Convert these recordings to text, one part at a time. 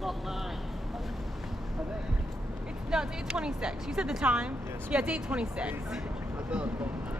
No, it's 8:26. You said the time? Yes. Yeah, it's 8:26. I thought it was about 9.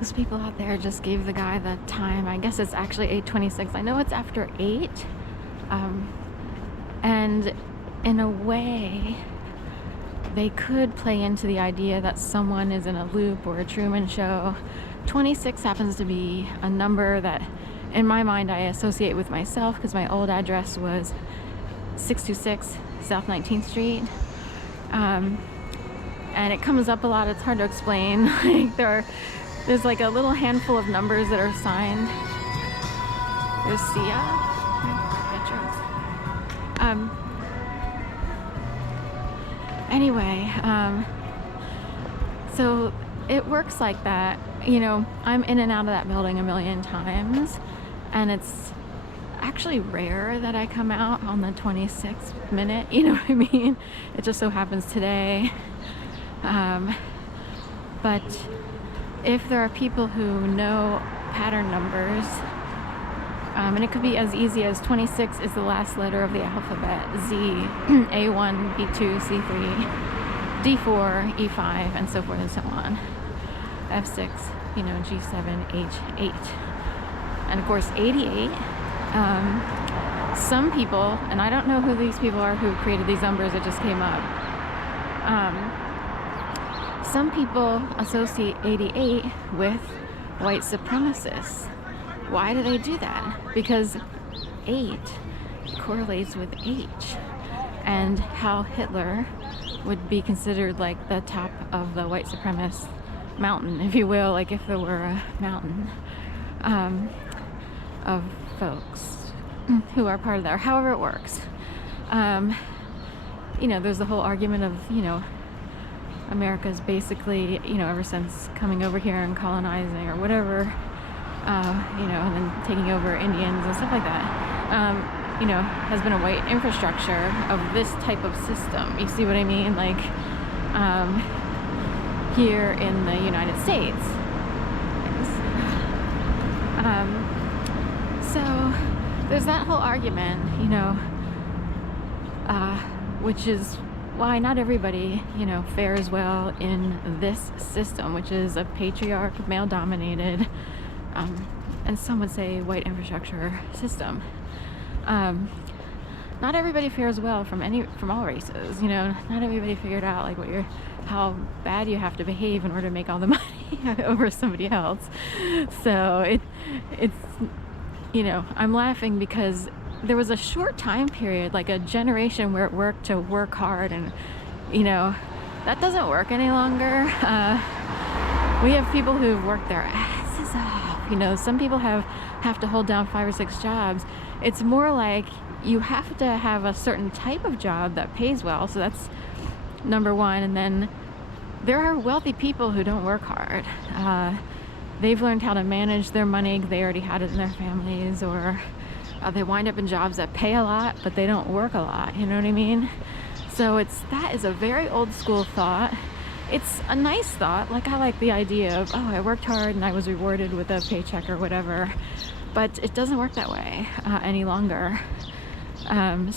Those people out there just gave the guy the time. I guess it's actually 8:26. I know it's after 8. And in a way, they could play into the idea that someone is in a loop or a Truman Show. 26 happens to be a number that, in my mind, I associate with myself because my old address was 626 South 19th Street. And it comes up a lot. It's hard to explain. Like there's like a little handful of numbers that are assigned. There's Sia. Anyway, so it works like that. You know, I'm in and out of that building a million times, and it's actually rare that I come out on the 26th minute. You know what I mean? It just so happens today. But if there are people who know pattern numbers, and it could be as easy as 26 is the last letter of the alphabet, Z, A1, B2, C3, D4, E5, and so forth and so on. F6, you know, G7, H8. And of course, 88. Some people, and I don't know who these people are who created these numbers, it just came up. Some people associate 88 with white supremacists. Why do they do that? Because 8 correlates with H, and how Hitler would be considered like the top of the white supremacist mountain, if you will, like if there were a mountain of folks who are part of that, or however it works. You know, there's the whole argument of, you know, America's basically, you know, ever since coming over here and colonizing or whatever, you know, and then taking over Indians and stuff like that, you know, has been a white infrastructure of this type of system. You see what I mean? Like, here in the United States. So there's that whole argument, you know, which is why not everybody, you know, fares well in this system, which is a patriarch, male-dominated, and some would say white infrastructure system. Not everybody fares well from all races, you know. Not everybody figured out like how bad you have to behave in order to make all the money over somebody else. So it's you know, I'm laughing because there was a short time period, like a generation where it worked to work hard, and you know, that doesn't work any longer. We have people who've worked their asses off. You know, some people have to hold down 5 or 6 jobs. It's more like you have to have a certain type of job that pays well. So that's number one. And then there are wealthy people who don't work hard. They've learned how to manage their money. They already had it in their families, or they wind up in jobs that pay a lot, but they don't work a lot. You know what I mean? So that is a very old school thought. It's a nice thought. Like, I like the idea of, oh, I worked hard and I was rewarded with a paycheck or whatever. But it doesn't work that way any longer. And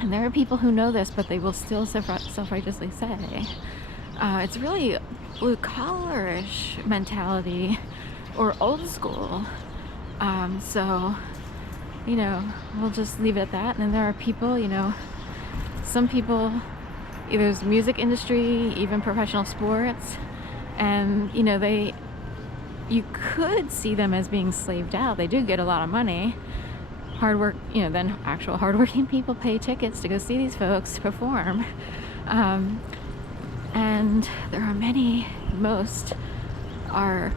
there are people who know this, but they will still self-righteously say, it's really blue-collar-ish mentality, or old school. So, you know, we'll just leave it at that. And then there are people, you know, some people, there's music industry, even professional sports, and you know, you could see them as being slaved out. They do get a lot of money. Hard work, you know, then actual hardworking people pay tickets to go see these folks perform. And there are many, most are,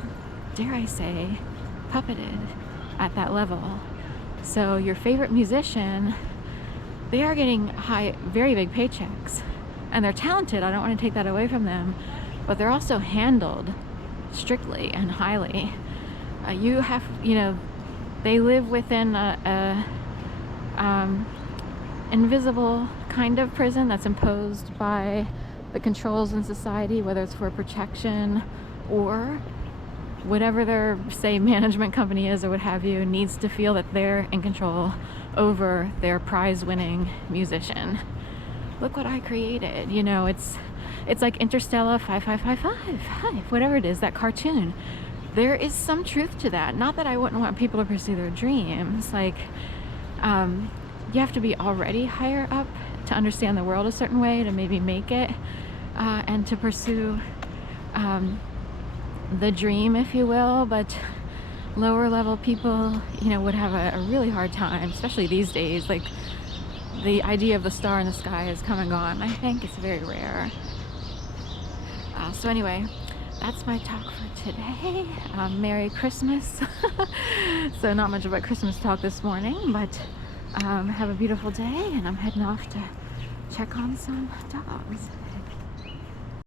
dare I say, puppeted at that level. So your favorite musician, they are getting very big paychecks, and they're talented. I don't want to take that away from them, but they're also handled strictly and highly. They live within a invisible kind of prison that's imposed by the controls in society, whether it's for protection or whatever their, say, management company is or what have you, needs to feel that they're in control over their prize-winning musician. Look what I created. You know, it's like Interstellar 5555, whatever it is, that cartoon. There is some truth to that. Not that I wouldn't want people to pursue their dreams. Like, you have to be already higher up to understand the world a certain way to maybe make it, and to pursue the dream, if you will. But lower level people, you know, would have a really hard time, especially these days. Like, the idea of the star in the sky has come and gone. I think it's very rare. So anyway, that's my talk for today. Merry Christmas. So not much of a Christmas talk this morning, but have a beautiful day, and I'm heading off to check on some dogs.